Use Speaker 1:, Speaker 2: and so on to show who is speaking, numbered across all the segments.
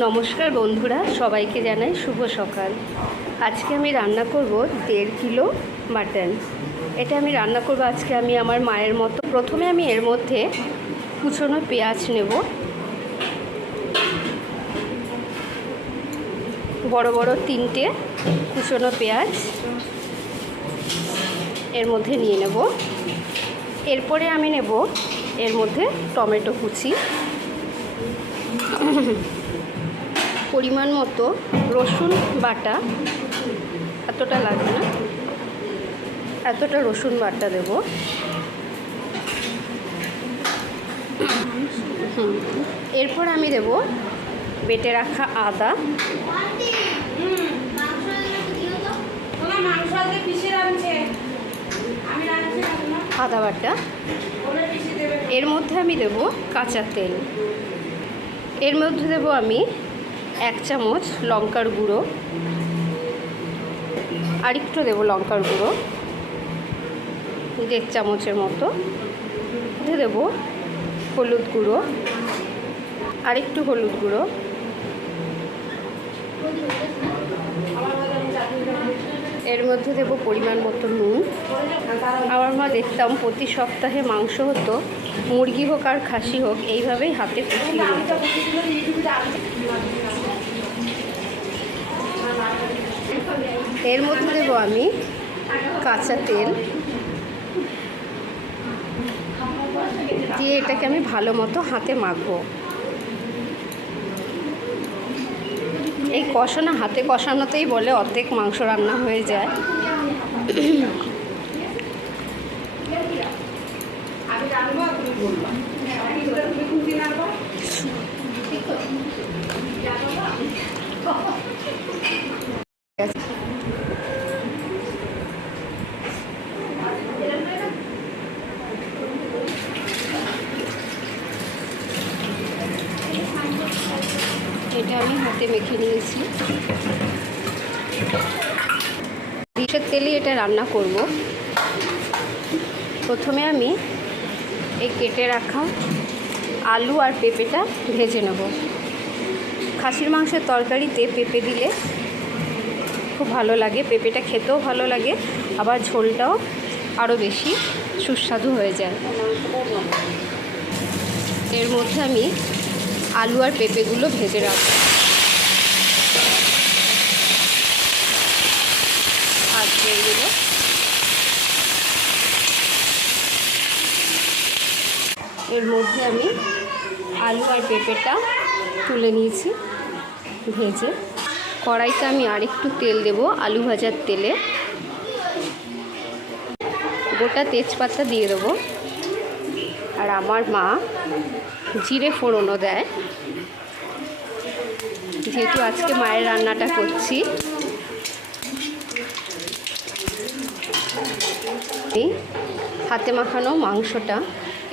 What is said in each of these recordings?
Speaker 1: নমস্কার বন্ধুরা, সবাইকে জানাই শুভ সকাল। আজকে আমি রান্না করব দেড় কিলো মাটন। এটা আমি রান্না করব আজকে আমি আমার মায়ের মতো। প্রথমে আমি এর মধ্যে কুচনো পেঁয়াজ নেব। বড় বড় তিনটে কুচনো পেঁয়াজ এর মধ্যে নিয়ে নেব। এরপরে আমি নেব এর মধ্যে টমেটো কুচি। পরিমাণ মতো রসুন বাটা। এতটা লাগবে না। এতটা রসুন বাটা দেব। এরপর আমি দেব বেটে রাখা আদা। আদা বাটা। এর মধ্যে আমি দেব কাঁচা তেল। এর মধ্যে দেব আমি এক চামচ লঙ্কার গুঁড়ো। আরেকটু দেবো লঙ্কার গুঁড়ো। দেড় চামচের মতো। দিয়ে দেবো হলুদ গুঁড়ো। আরেকটু হলুদ গুঁড়ো। এর মধ্যে দেব পরিমাণ মতো নুন। আমার মা দেখতাম প্রতি সপ্তাহে মাংস হতো। মুরগি হোক আর খাসি হোক, এইভাবেই হাতে নিত এর মধ্যে দেব আমি কাঁচা তেল। দিয়ে এটাকে আমি ভালো মতো হাতে মাখবো। এই কষানো, হাতে কষানোতেই বলে অর্ধেক মাংস রান্না হয়ে যায়
Speaker 2: আমি রাঁধবো আর তুমি বলবা আমি তোরা তুমি খুঁজি রাঁধবো
Speaker 1: এটা আমি হাতে মেখে নিয়েছি। ডিশের তেলে এটা রান্না করব। প্রথমে আমি এই কেটে রাখা আলু আর পেঁপেটা ভেজে নেব। খাসির মাংসের তরকারিতে পেঁপে দিলে খুব ভালো লাগে। পেঁপেটা খেতেও ভালো লাগে, আবার ঝোলটাও আরও বেশি সুস্বাদু হয়ে যায়। এর মধ্যে আমি আলু আর পেঁপেগুলো ভেজে রাখব। আর এগুলো এর মধ্যে আমি আলু আর পেঁপেটা তুলে নিয়েছি, ভেজে। কড়াইতে আমি আরেকটু তেল দেব, আলু ভাজার তেলে। গোটা তেজপাতা দিয়ে দেবো। আর আমার মা জিরে ফোড়নও দেয়। যেহেতু আজকে মায়ের রান্নাটা করছি হাতে মাখানো মাংসটা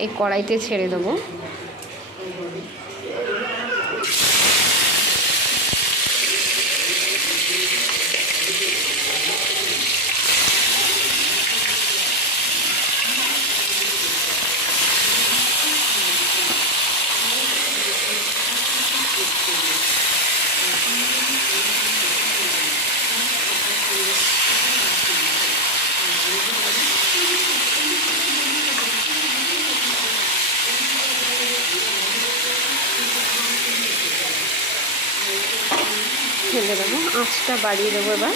Speaker 1: এই কড়াইতে ছেড়ে দেবো। ফেলে দেবো, আঁচটা বাড়িয়ে দেবো এবার।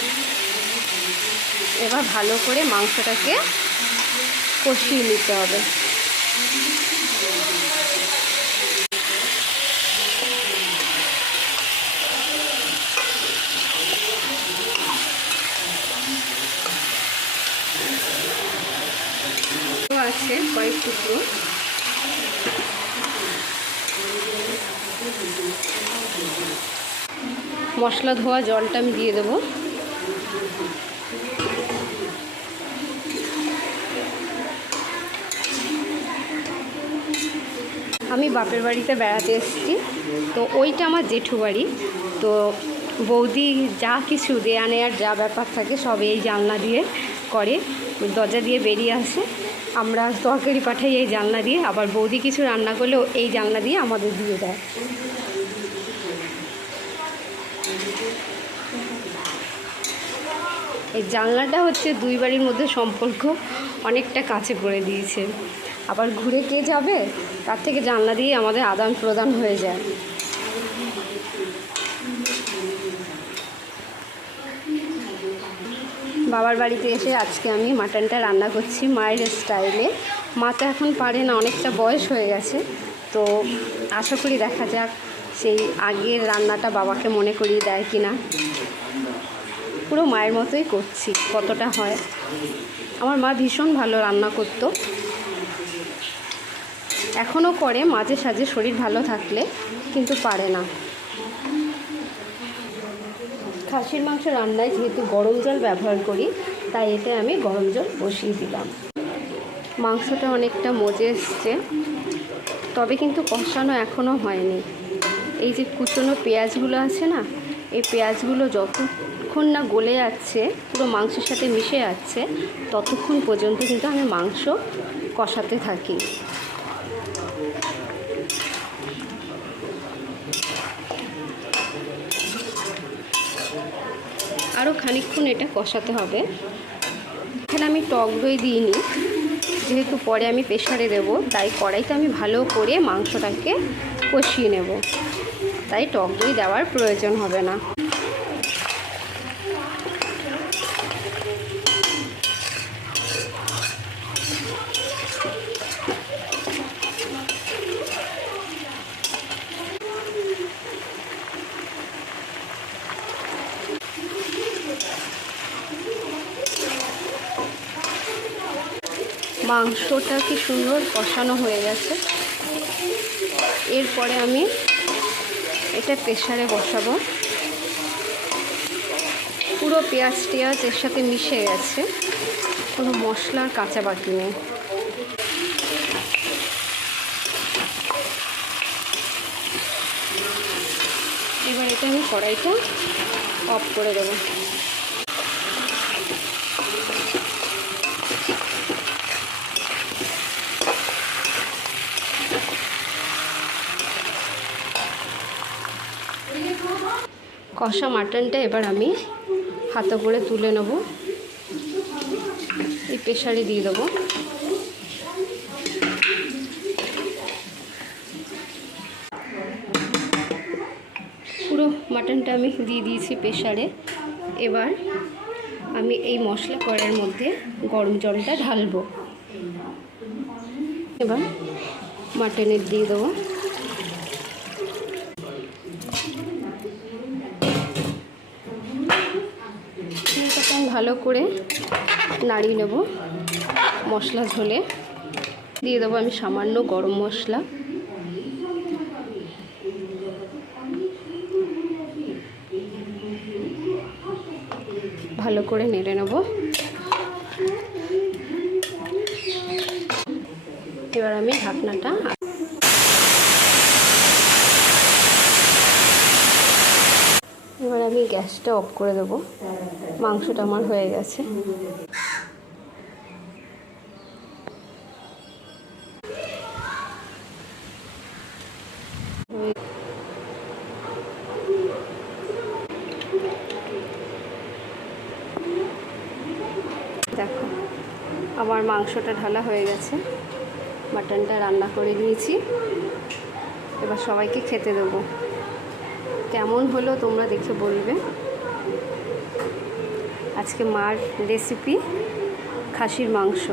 Speaker 1: এবার ভালো করে মাংসটাকে কষিয়ে নিতে হবে। আছে কয়েক টুকরো। মশলা ধোয়া জলটা আমি দিয়ে দেবো। আমি বাপের বাড়িতে বেড়াতে এসেছি। তো ওইটা আমার জেঠু বাড়ি। তো বৌদি যা কিছু দেয়া নেয়ার যা ব্যাপার থাকে সব এই জানলা দিয়ে করে, দরজা দিয়ে বেরিয়ে আসে। আমরা তরকারি পাঠাই এই জানলা দিয়ে, আবার বৌদি কিছু রান্না করলেও এই জানলা দিয়ে আমাদের দিয়ে দেয়। এই জানলাটা হচ্ছে দুই বাড়ির মধ্যে সম্পর্ক, অনেকটা কাছে করে দিয়েছে। আবার ঘুরে কে যাবে? তার থেকে জানলা দিয়ে আমাদের আদান প্রদান হয়ে যায়। বাবার বাড়িতে এসে আজকে আমি মাটনটা রান্না করছি মায়ের স্টাইলে। মা তো এখন পারে না, অনেকটা বয়স হয়ে গেছে। তো আশা করি দেখা যাক সেই আগের রান্নাটা বাবাকে মনে করিয়ে দেয় কি না পুরো মায়ের মতোই করছি, কতটা হয়। আমার মা ভীষণ ভালো রান্না করতো। এখনও করে, মাঝে সাঝে শরীর ভালো থাকলে, কিন্তু পারে না। খাসির মাংস রান্নায় যেহেতু গরম জল ব্যবহার করি, তাই এতে আমি গরম জল বসিয়ে দিলাম। মাংসটা অনেকটা মজে এসছে, তবে কিন্তু কষানো এখনও হয়নি। এই যে কুচনো পেঁয়াজগুলো আছে না, এই পেঁয়াজগুলো যতক্ষণ না গলে যাচ্ছে, পুরো মাংসের সাথে মিশে যাচ্ছে, ততক্ষণ পর্যন্ত কিন্তু আমি মাংস কষাতে থাকি। আরও খানিকক্ষণ এটা কষাতে হবে। এখানে আমি টক দই দিইনি। যেহেতু পরে আমি প্রেশারে দেব, তাই কড়াইতে আমি ভালো করে মাংসটাকে কষিয়ে নেব। তাই টক দই দেওয়ার প্রয়োজন হবে না। মাংসটা কি সুন্দর কষানো হয়ে গেছে। এরপরে আমি এটা প্রেশারে বসাবো। পুরো পেঁয়াজ টেয়াজ এর সাথে মিশে গেছে। কোনো মশলার কাঁচা বাকি নেই। এবার এটা আমি কড়াইটা অফ করে দেবো। কষা মাটনটা এবার আমি হাতে করে তুলে নেব। এই প্রেশারে দিয়ে দেবো। পুরো মাটনটা আমি দিয়ে দিয়েছি প্রেশারে এবার আমি এই মশলা কড়ার মধ্যে গরম জলটা ঢালবো। এবার মাটনের দিয়ে দেবো। ভালো করে নাড়িয়ে নেব মশলা ঝোলে। দিয়ে দেবো আমি সামান্য গরম মশলা। ভালো করে নেড়ে নেব। এবার আমি ঢাকনাটা এবার আমি গ্যাসটা অফ করে দেবো। মাংসটা আমার হয়ে গেছে। দেখো, আমার মাংসটা ঢালা হয়ে গেছে। মাটনটা রান্না করে নিয়েছি। এবার সবাইকে খেতে দেবো। কেমন হলো তোমরা দেখে বলবে। আজকে মার রেসিপি খাসির মাংস।